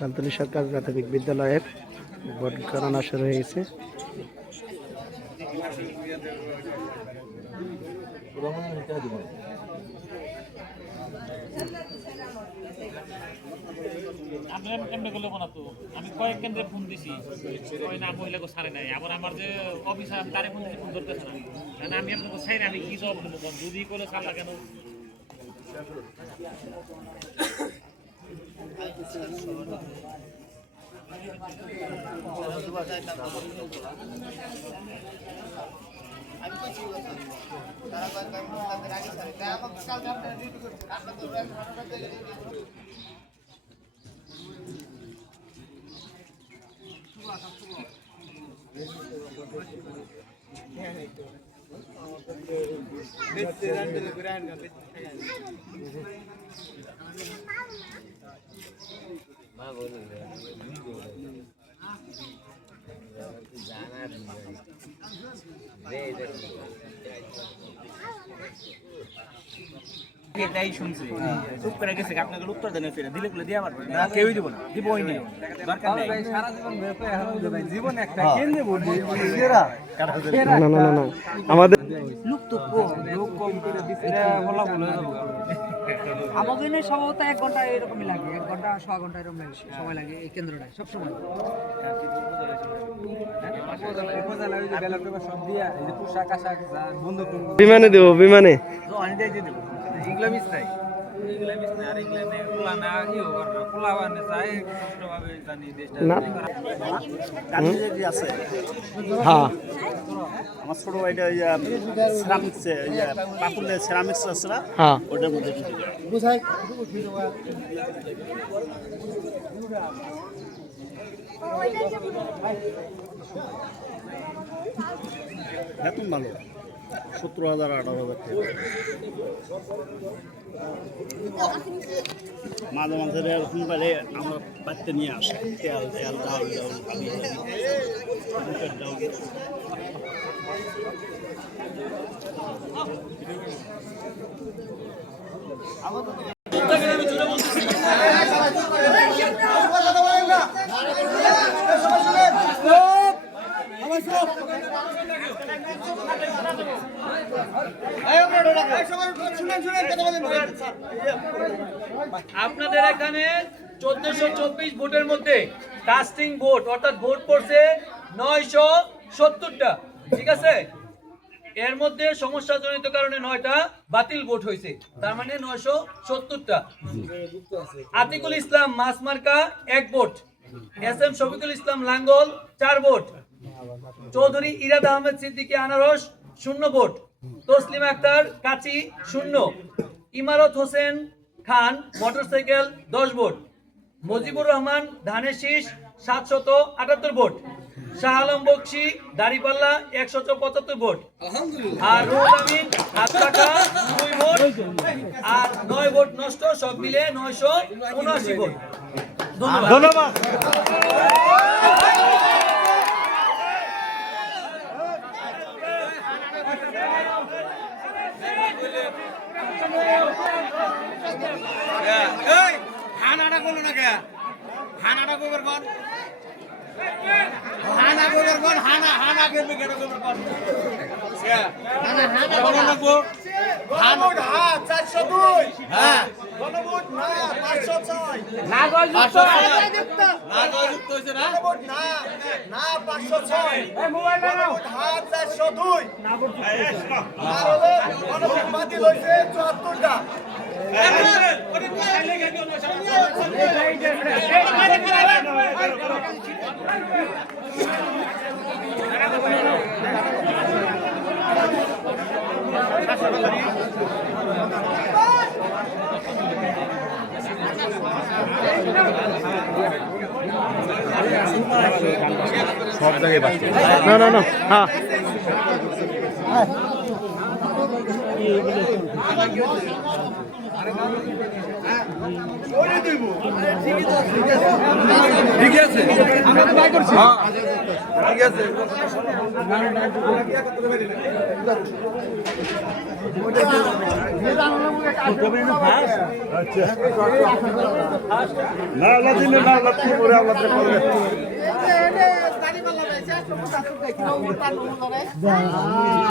তালতলী সরকার প্রাথমিক বিদ্যালয়ের ভোট গণনা শুরু হয়েছে। আমি কয়েক কেন্দ্রে ফোন দিছি না মহিলা ছাড়ে নাই, আবার আমার যে অফিসার তারে ফোন দিচ্ছি, ফোন ধরতেছে না। আমি আপনাকে ছাড়ি আমি কি জবাব দেবো? যদি করে ছাড়লা কেন? এটাই শুনছি চুপ করে গেছে আপনাকে উত্তর দেন ফিরে দিলে গুলো দেওয়া পারবে না, কেউই দিব না, দিবই না, দরকার নেই। সারা জীবন ভাই জীবন একটা কেন্দ্রে ভোট দিই না না না না আমাদের লোক তো লোক কম করে দিছে, এটা বলা বলে যাবো। আমাদের এখানে সম্ভবত 1 ঘন্টা এরকমই লাগে, 1 ঘন্টা 1.5 ঘন্টা এরকম লাগে, সময় লাগে এই কেন্দ্রটায় সবসময়। উপজেলা ওই যে ব্যালট পেপার সব দিয়া এই যে পোশাক আশাক বন্ধু বিমানে দেবো, বিমানে আমি দিয়ে দেব, এগুলা মিস নাই, এগুলা মিস নাই। আর এগুলা নেই পোলা না ইও করবে, পোলা বানে চাই সুষ্ঠুভাবে জানি দেশটা কান্দি আছে। হ্যাঁ আমার ছোট ভাইটা ওই সেরামিক্স, ওই যে পাপুলের সেরামিক্স আছে না, হ্যাঁ ওটার মধ্যে বেতন ভালো, 17,000 18,000 টাকা। মাঝে মাঝে এরকম পারে আমরা বাড়িতে নিয়ে আসি তেল তেল ডাল ডাল পানি ডাল। আপনাদের এখানে 1424 ভোটের মধ্যে কাস্টিং ভোট অর্থাৎ ভোট পড়ছে 970টা, ঠিক আছে? এর মধ্যে সমস্যাজনিত কারণে 9টা বাতিল ভোট হয়েছে, তার মানে 970টা। আতিকুল ইসলাম মাসমার্কা 1 ভোট, এসএম শফিকুল ইসলাম লাঙ্গল 4 ভোট, চৌধুরী ইরাদ আহমেদ সিদ্দিকী আনারস 0 ভোট, তসলিমা আক্তার কাচি 0, ইমারত হোসেন খান মোটরসাইকেল 10 ভোট, মুজিবুর রহমান ধানের শীষ 778 ভোট, শাহ আলম বকশি দাড়িপাল্লা 175 ভোট, আর রুহুল আমিন হাতপাখা 2 ভোট, আর 9 ভোট নষ্ট, সব মিলে 979 ভোট। ধন্যবাদ। হানাটা করলো না কে? হানাটা গোবর কর, হানা গোবর কর, হানা হানা করবে কেন গোবর কর? হানা হানা করো না গো। গণভোট হ্যাঁ 402, হ্যাঁ গণভোট না 506, না গয়যুক্ত, না গয়যুক্ত হইছে না, গণভোট না না 506, এই মোবাইল নাও, গণভোট হ্যাঁ 402, না হলে গণভোট বাতিল হয়েছে 74টা। সব জায়গায় বাকি না না না হ্যাঁ না